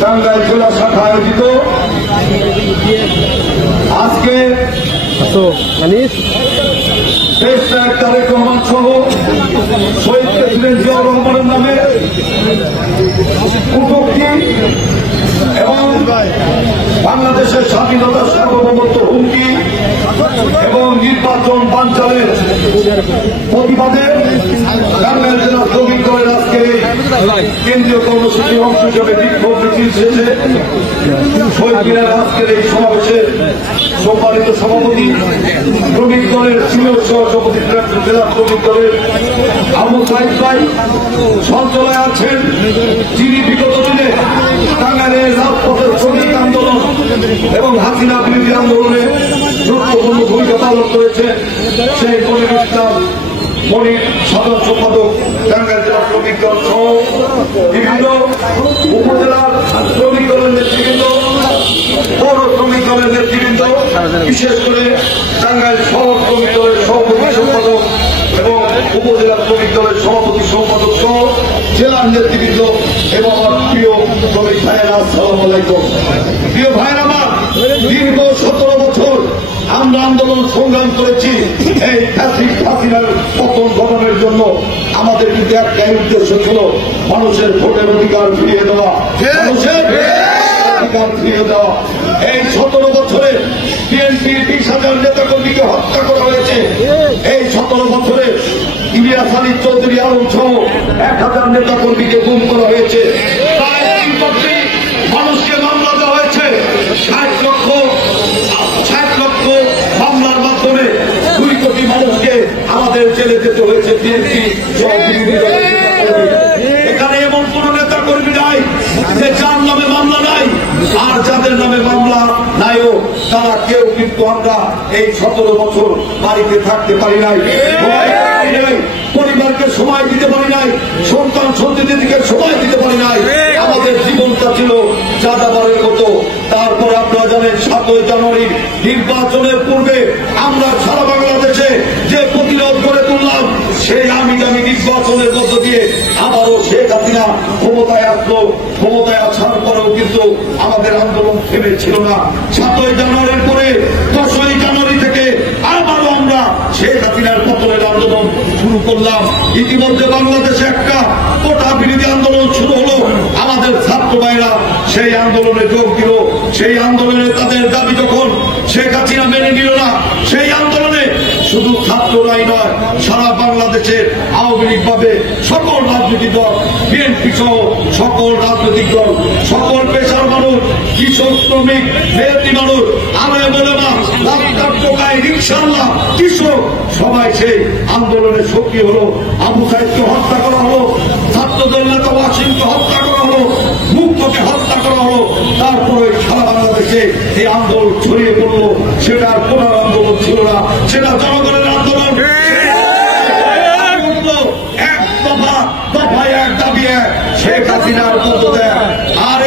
টাঙ্গাইল জেলা শাখা আয়োজিত আজকে দেশ নায়ক তারেক রহমান সহ শহীদ প্রেসিডেন্ট জিয়াউর রহমানের নামে কটূক্তি এবং বাংলাদেশের স্বাধীনতা সার্বভৌমত্ব হুমকি এবং নির্বাচন বানচালের প্রতিবাদে টাঙ্গাইল জেলা শ্রমিক দলের আজকে কেন্দ্রীয় কর্মসূচির অংশ হিসেবে বিক্ষোভ মিছিল শেষে শহীদ মিনারে আজকের এই সমাবেশে সম্মানিত সভাপতি শ্রমিক দলের সিনিয়র সহসভাপতি জেলা শ্রমিক দলের আবু সাইদ ভাই সঞ্চালনায় আছেন, যিনি বিগত দিনে টাঙ্গাইলের রাজপথের শ্রমিক আন্দোলন এবং হাসিনা বিরোধী আন্দোলনে গুরুত্বপূর্ণ ভূমিকা পালন করেছে। সেই মনির ইসলাম মনির সাধারণ সম্পাদক টাঙ্গাইল জেলা শ্রমিক দল সহ বিভিন্ন উপজেলার শ্রমিক দলের নেতৃবৃন্দ, পৌর শ্রমিক দলের নেতৃবৃন্দ, বিশেষ করে টাঙ্গাইল শহর শ্রমিক দলের সভাপতি সম্পাদক এবং উপজেলা শ্রমিক দলের সভাপতি সম্পাদক সহ জেলার নেতৃবৃন্দ এবং আমার প্রিয় শ্রমিক ভাইয়েরা, আসসালামু আলাইকুম। প্রিয় ভাইয়েরা আমার, দীর্ঘ 17 বছর আমরা আন্দোলন সংগ্রাম করেছি এই হাসিনার পতন ঘটানোর জন্য। আমাদের কিন্তু একটাই উদ্দেশ্য ছিল মানুষের ভোটের অধিকার ফিরিয়ে দেওয়া, মানুষের অধিকার ফিরিয়ে দেওয়া। এই 17 বছরে বিএনপি 20,000 নেতাকর্মীকে হত্যা করা হয়েছে। এই 17 বছরে ইলিয়াস আলী চৌধুরী আলম সহ 1,000 নেতাকর্মীকে গুম করা হয়েছে। প্রায় 3 কোটি মানুষকে মামলা দেওয়া হয়েছে। 60 লক্ষ মামলার মাধ্যমে 2 কোটি মানুষকে আমাদের জেলে যেতে হয়েছে। বিএনপি এখানে এমন কোন নেতা কর্মী নাই যে যার নামে মামলা নাই, আর যাদের নামে মামলা নাইও তারা কেউ কিন্তু আমরা এই 17 বছর বাড়িতে থাকতে পারি নাই, পরিবারকে সময় দিতে পারি নাই, সন্তান সন্ততিকে সময় দিতে পারি নাই। আমাদের জীবনটা ছিল যাযাবরের মতো। তারপর আপনারা জানেন 7 জানুয়ারি নির্বাচনের পূর্বে আমরা সারা বাংলাদেশে যে প্রতিরোধ করে তুললাম, সেই আমি নির্বাচনের মধ্য দিয়ে আবারও শেখ হাসিনা ক্ষমতায় আসলো। ক্ষমতায় আসার পরেও কিন্তু আমাদের আন্দোলন থেমে ছিল না। 7 জানুয়ারির পরে 10ই জানুয়ারি থেকে আবারও আমরা শেখ হাসিনার পতনের আন্দোলন শুরু করলাম। ইতিমধ্যে বাংলাদেশে একটা কোটা বিরোধী আন্দোলন শুরু হলো। আমাদের ছাত্র ভাইরা সেই আন্দোলনে যোগ দিল। সেই আন্দোলনে তাদের দাবি যখন শেখ হাসিনা মেনে নিল না, সেই আন্দোলনে শুধু ছাত্ররাই নয়, সারা বাংলাদেশের আওয়ামী লীগ ভাবে সকল রাজনৈতিক দল, বিএনপি সহ সকল রাজনৈতিক দল, সকল পেশার মানুষ, কৃষক, শ্রমিক, মেহনতি মানুষ, আলেম ওলামা, রাস্তার টোকায় রিকশাওয়ালা, কৃষক, সবাই সেই আন্দোলনে সক্রিয় হলো। আবু সাইদকে হত্যা করা হলো, ছাত্রদল নেতা ওয়াসিমকে হত্যা করা হলো, মুক্তকে হত্যা করা হলো। তারপরে সারা বাংলাদেশে এই আন্দোলন ছড়িয়ে পড়ল। সেটা আর কোন আন্দোলন ছিল না, সেটা জনগণের আন্দোলন। এক দফায় এক দাবি এক, শেখ হাসিনার পদত্যাগ। আর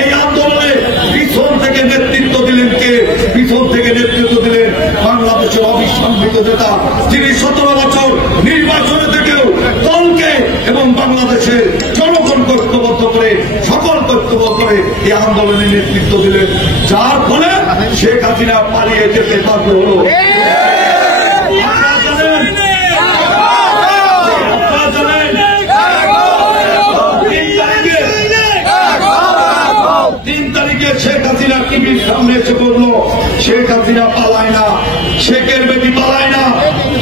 এই আন্দোলনে পিছন থেকে নেতৃত্ব দিলেন কে? পিছন থেকে নেতৃত্ব দিলেন বাংলাদেশের অবিসংবিত নেতা, যিনি 17 বছর নির্বাচনে থেকেও দলকে এবং বাংলাদেশের জনগণকে ঐক্যবদ্ধ করে, সকল ঐক্যবদ্ধ করে এই আন্দোলনে নেতৃত্ব দিলেন, যার ফলে শেখ হাসিনা পালিয়ে যেতে বাধ্য হল। শেখ হাসিনা টিভির সামনে এসে বললো শেখ হাসিনা পালায় না, শেখের বেটি পালায় না।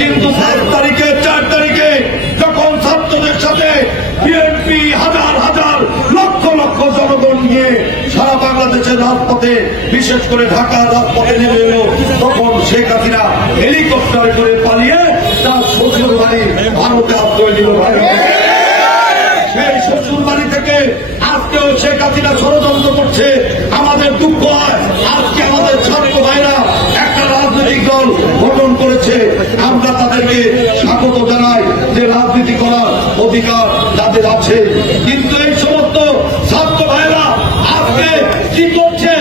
কিন্তু 4 তারিখে যখন ছাত্রদের সাথে বিএনপি হাজার হাজার লক্ষ লক্ষ জনগণ নিয়ে সারা বাংলাদেশের রাজপথে, বিশেষ করে ঢাকা রাজপথে নেমে এলো, তখন শেখ হাসিনা হেলিকপ্টারে করে পালিয়ে তার শ্বশুর বাড়ি ভারতে আশ্রয় নিল। সেই শ্বশুর বাড়ি থেকে আজকেও শেখ হাসিনা ষড়যন্ত্র করছে। আমাদের দুঃখ হয়, আজকে আমাদের ছাত্র ভাইরা একটা রাজনৈতিক দল গঠন করেছে। আমরা তাদেরকে স্বাগত জানাই যে রাজনীতি করার অধিকার তাদের আছে। কিন্তু এই সমস্ত ছাত্র ভাইরা আজকে কি করছে?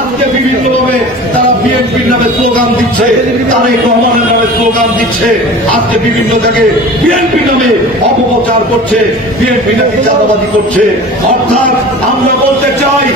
আজকে বিভিন্নভাবে তারা বিএনপির নামে স্লোগান দিচ্ছে, তারেক রহমানের নামে স্লোগান দিচ্ছে। আজকে বিভিন্ন জায়গায় বিএনপি নামে অপপ্রচার করছে, বিএনপি নামে চাঁদাবাজি করছে। অর্থাৎ আমরা বলতে চাই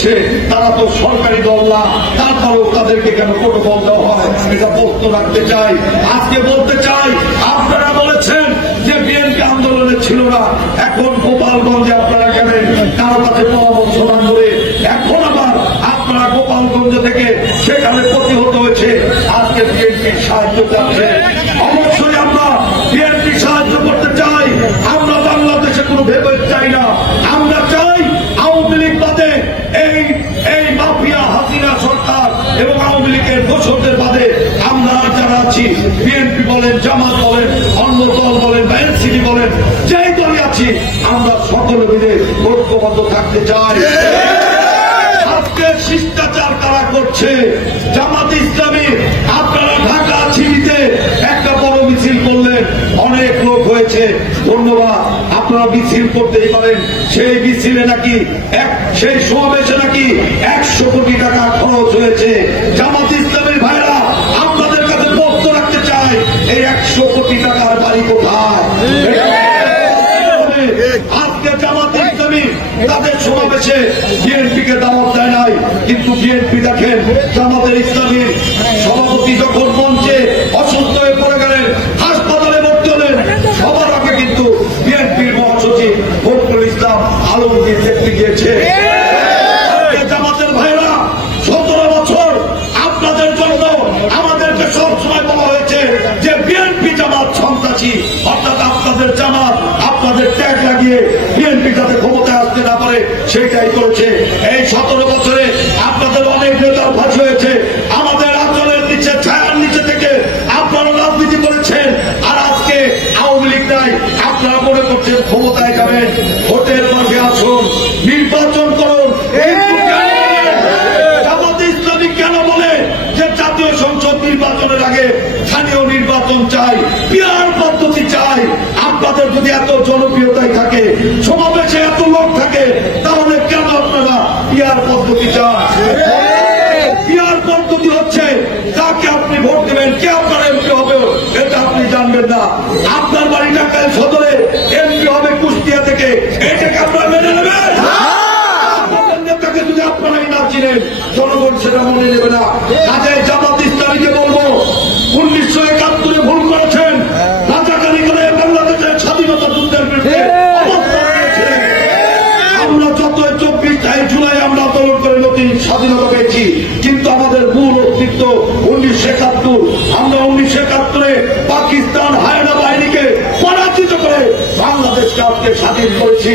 দিচ্ছে, তারা তো সরকারি দল না, তারপরেও তাদেরকে কেন প্রোটোকল দেওয়া হয়, এটা প্রশ্ন রাখতে চাই। আজকে বলতে চাই, আপনারা বলেছেন যে বিএনপি আন্দোলনে ছিল না, এখন গোপালগঞ্জে আপনারা গেলেন কারো কাছে পরামর্শ না করে, এখন আবার আপনারা গোপালগঞ্জ থেকে সেখানে প্রতিহত হয়েছে, আজকে বিএনপির সাহায্য চাচ্ছে। অবশ্যই আমরা বিএনপি সাহায্য করতে চাই। আমরা বাংলাদেশে কোনো ভেবে চাই না, আমরা চাই আওয়ামী লীগ বাদে এই মাফিয়া হাসিনা সরকার এবং আওয়ামী লীগের দোষরদের বাদে আমরা যারা আছি, বিএনপি বলেন, জামাত বলেন, অন্য দল বলেন বা এনসিপি বলেন, যেই দলই আছি, আমরা সকলে মিলে ঐক্যবদ্ধ থাকতে চাই। আজকে শিষ্টাচার তারা করছে জামাত ইসলামী। আপনারা ঢাকা ছিলিতে একটা বড় মিছিল করলেন, অনেক লোক হয়েছে, ধন্যবাদ। আপনারা মিছিল করতেই পারেন। সেই মিছিলে নাকি সেই সমাবেশে নাকি 100 কোটি টাকা খরচ হয়েছে। জামাত ইসলামের ভাইরা আপনাদের কাছে প্রশ্ন রাখতে চাই, এই 100 কোটি টাকার বাড়ি কোথায়? আজকে জামাত ইসলামী তাদের সমাবেশে বিএনপিকে দাওয়াত দেয় নাই, কিন্তু বিএনপি দেখেন জামাতের ইসলামীর সভাপতি যখন মঞ্চে অসুস্থ হয়ে পড়ে গেলেন, হাসপাতালে ভর্তি হলেন, সবার আগে কিন্তু বিএনপির মহাসচিব ফখরুল ইসলাম আলমগীর দেখতে গিয়েছে। জামাতের ভাইরা 17 বছর আপনাদের জন্য আমাদেরকে সবসময় বলা হয়েছে যে বিএনপি জামাত সন্ত্রাসী, অর্থাৎ আপনাদের জামাত আপনাদের ট্যাগ লাগিয়ে বিএনপি যাতে ক্ষমতায় আসতে না পারে সেইটাই করেছে। এই 17 বছরে আপনাদের অনেক নেতার ফাঁসি হয়েছে, আমাদের আচলের নিচে ছায়ার নিচে থেকে আপনারা রাজনীতি করেছেন, আর আজকে আওয়ামী লীগ নাই, আপনারা মনে করছেন ক্ষমতায় যাবেন, ভোটের মাঝে আসুন, নির্বাচন করুন। জামাতে ইসলামী কেন বলে যে জাতীয় সংসদ নির্বাচনের আগে স্থানীয় নির্বাচন চাই, পিয়ার পদ্ধতি চাই? আপনাদের যদি এত জনপ্রিয়তাই থাকে, সমাবেশে এত লোক থাকে, তাহলে কেন আপনারা পিয়ার পদ্ধতি চান? পিয়ার পদ্ধতি হচ্ছে যাকে আপনি ভোট দেবেন, কে আপনার এমপি হবে এটা আপনি জানবেন না। আপনার বাড়ি ঢাকায় সদরে, এমপি হবে কুষ্টিয়া থেকে, এটাকে আপনারা মেনে নেবেন? নেতাকে যদি আপনারাই না চিনেন, জনগণ সেটা মনে নেবে না। কাজে জামাত ইসলামীকে বলবো, 1971 ভুল করেছেন, রাজাকারি করে বাংলাদেশের স্বাধীনতা যুদ্ধের বিরুদ্ধে অবস্থান নিয়েছিলেন। আমরা যত 24 জুলাই আমরা আন্দোলন করে নতুন স্বাধীনতা পেয়েছি, কিন্তু আমাদের মূল অস্তিত্ব 1971। আমরা 1971 পাকিস্তান হায়না বাহিনীকে পরাজিত করে বাংলাদেশকে আজকে স্বাধীন করেছি।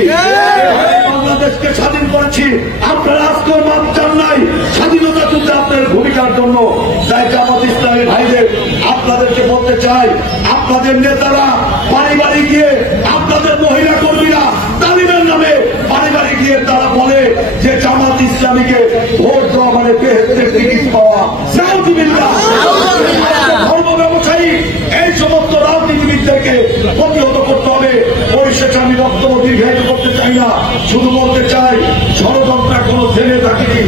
বাংলাদেশকে স্বাধীন করেছি, আপনারা আজকের মাপ চান নাই স্বাধীনতা যুদ্ধে আপনার ভূমিকার জন্য। তাই জামাত ইসলামী ভাইদের আপনাদেরকে বলতে চাই, আপনাদের নেতারা বাড়ি বাড়ি গিয়ে, আপনাদের মহিলা কর্মীরা তালিমের নামে বাড়ি বাড়ি গিয়ে তারা বলে যে জামাত ইসলামীকে ভোট দেওয়া মানে বেহেশতের টিকিট পাওয়া। ধর্ম ব্যবসায়ী এই সমস্ত রাজনীতিবিদদেরকে প্রতিহত করতে হবে। পরিশেষে আমি বক্তব্য দীর্ঘায়িত করতে চাই না, শুধু বলতে চাই ষড়যন্ত্র এখনো থেমে থাকেনি।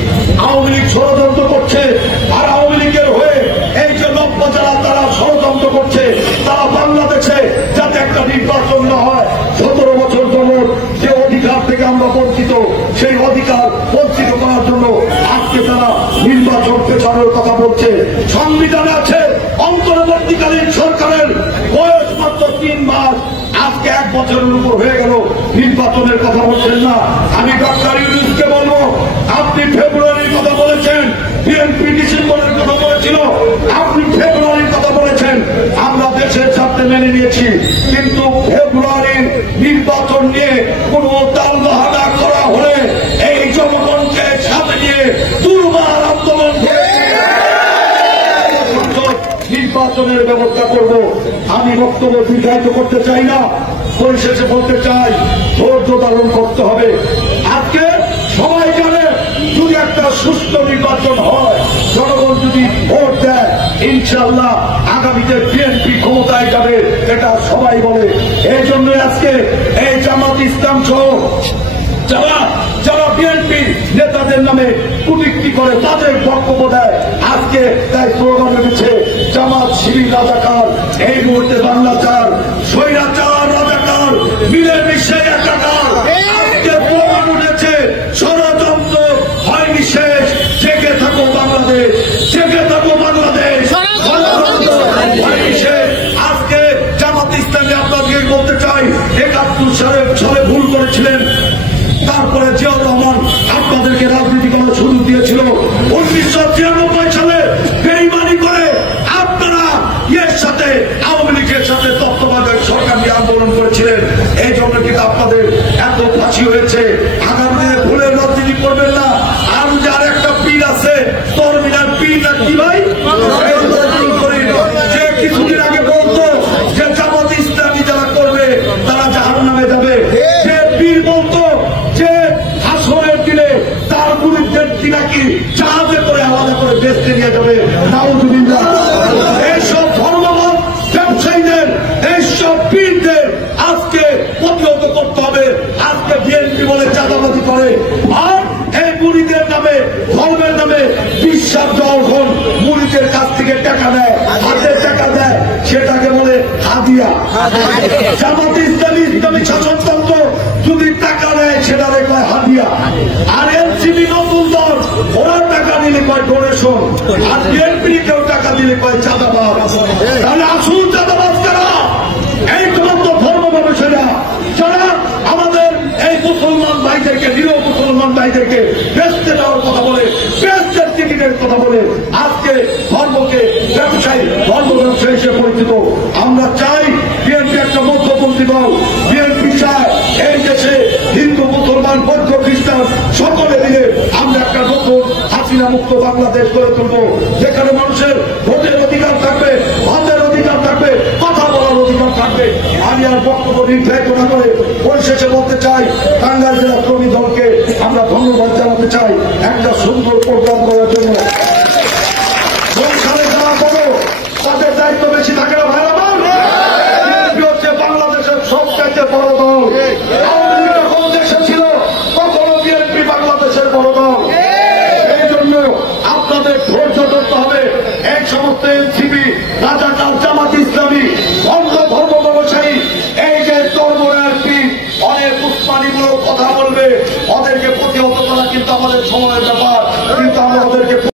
আওয়ামী লীগ ষড়যন্ত্র করছে, আর আওয়ামী লীগের হয়ে এই যে নব্য যারা তারা ষড়যন্ত্র করছে, তারা বাংলাদেশে যাতে একটা নির্বাচন না হয়, 17 বছর যাবৎ যে অধিকার থেকে আমরা বঞ্চিত, সেই অধিকার বঞ্চিত করার জন্য আজকে তারা নির্বাচন পেছানোর কথা বলছে। সংবিধানে আছে অন্তর্বর্তীকালীন সরকারের বয়স মাত্র 3 মাস, আজকে 1 বছরের উপর হয়ে গেল, নির্বাচনের কথা বলছেন না। আমি ডক্টর ইউনূসকে বলবো, আপনি ফেব্রুয়ারির কথা বলেছেন, বিএনপি ডিসেম্বরের কথা বলেছিল, আপনি ফেব্রুয়ারির কথা বলেছেন, আমরা দেশের স্বার্থে মেনে নিয়েছি, কিন্তু ফেব্রুয়ারির নির্বাচন নিয়ে কোন তালবাহানা করা হলে এই জনগণকে সাথে নিয়ে দুর্বার আন্দোলন নির্বাচনের ব্যবস্থা করব। আমি বক্তব্য দীর্ঘায়িত করতে চাই না, পরিশেষে বলতে চাই ধৈর্য ধারণ করতে হবে। আজকে সবাই জানে যদি একটা সুস্থ নির্বাচন হয়, জনগণ যদি ভোট দেয়, ইনশাআল্লাহ আগামীতে বিএনপি ক্ষমতায় যাবে, এটা সবাই বলে। এই জন্য আজকে এই জামাত ইসলাম সহ যারা বিএনপি নেতাদের নামে কুটিক্তি করে, তাদের বক্তব্য দেয়, আজকে তাই স্লোগান উঠেছে জামাত শিবির রাজাকার, এই মুহূর্তে বাংলা চার, স্বৈরাচার রাজাকার মিলে মিশে একাকার। আজকে স্লোগান উঠেছে ষড়যন্ত্র হয়নি। রাজনীতি হয়েছে, আগামী দিনে ভুলের রাজনীতি করবেন না। আর যার একটা পীর আছে তরমিনার পীর না কি ভাই, যে কিছুদিন আগে বলতো যে জামাত ইসলামী যারা করবে তারা জাহান্নামে যাবে, যে পীর বলতো যে হাসরের দিনে তার বিরুদ্ধে কি নাকি জাহাজে করে আলাদা করে বেচতে নিয়ে যাবে, নাউজুবিল্লাহ। এইসব ধর্মমত ব্যবসায়ীদের, এইসব পীরদের আজকে প্রতিহত করতে হবে। আজকে বিএনপি বলে চাঁদাবাজি করে, আর এই মুরিদের নামে, ধর্মের নামে বিশ্বাস যখন মুরিদের কাছ থেকে টাকা দেয়, হাতে টাকা দেয়, সেটাকে বলে হাদিয়া। জামাতে ইসলামী, ইসলামী শাসনতন্ত্র যদি টাকা দেয় সেটাকে কয় হাদিয়া। আর এনসিপি নতুন দল, ওরা টাকা দিলে কয় ডোনেশন, আর বিএনপি কেউ টাকা দিলে কয় চাঁদাবাজ। তাহলে আসল চাঁদাবাজ কারা? এই তোমার ধর্ম ব্যবসায়ীরা, যারা আমাদের এই মুসলমান ভাইদেরকে, নিরীহ মুসলমান ভাইদেরকে বেচতে দেওয়ার কথা বলে, বেচতের টিকিটের কথা বলে আজকে ধর্মকে ব্যবসায়ী, ধর্ম ব্যবসায়ী হিসেবে পরিচিত। আমরা চাই বিএনপি একটা মধ্যপন্থী দল। বিএনপি চায় এই দেশে হিন্দু, মুসলমান, বৌদ্ধ, খ্রিস্টান সকলে মিলে আমরা একটা নতুন হাসিনা মুক্ত বাংলাদেশ গড়ে তুলব, যেখানে মানুষের ভোটের অধিকার থাকবে, ভাতের অধিকার থাকবে, কথা বলার অধিকার থাকবে। আমি আর বক্তব্য নির্ধারিত না করে পরিশেষে বলতে চাই, টাঙ্গাইল জেলা কর্মী দলকে আমরা ধন্যবাদ জানাতে চাই।